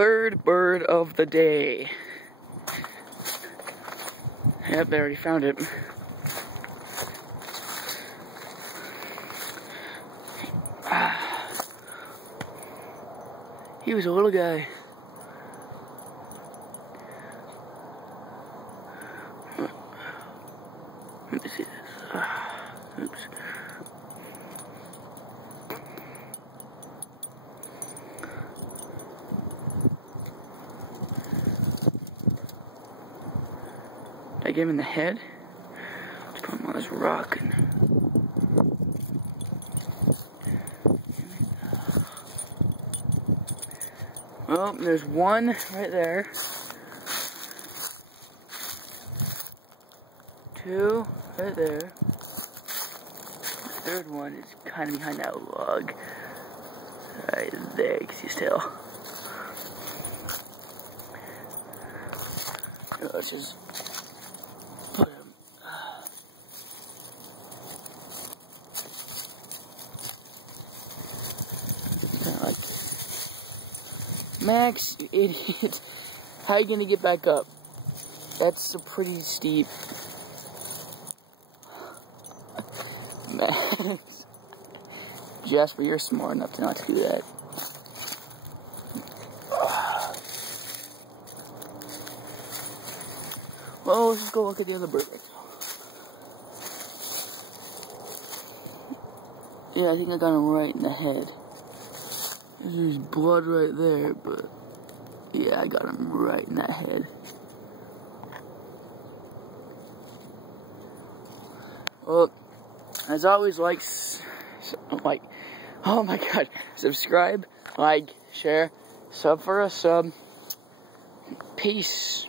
third bird of the day. Yep, they already found it. He was a little guy. Let me see this. Oops. Did I get him in the head? Let's put him on this rock. Well, there's one right there. Two right there. The third one is kind of behind that log. Right there, you can see his tail. Let's just put him. Like, Max, you idiot. How are you gonna get back up? That's a pretty steep. Max. Jasper, you're smart enough to not to do that. Well, let's just go look at the other bird. Yeah, I think I got him right in the head. There's blood right there, but yeah, I got him right in that head. Well, as always, like, oh my god, subscribe, like, share, sub for a sub. Peace.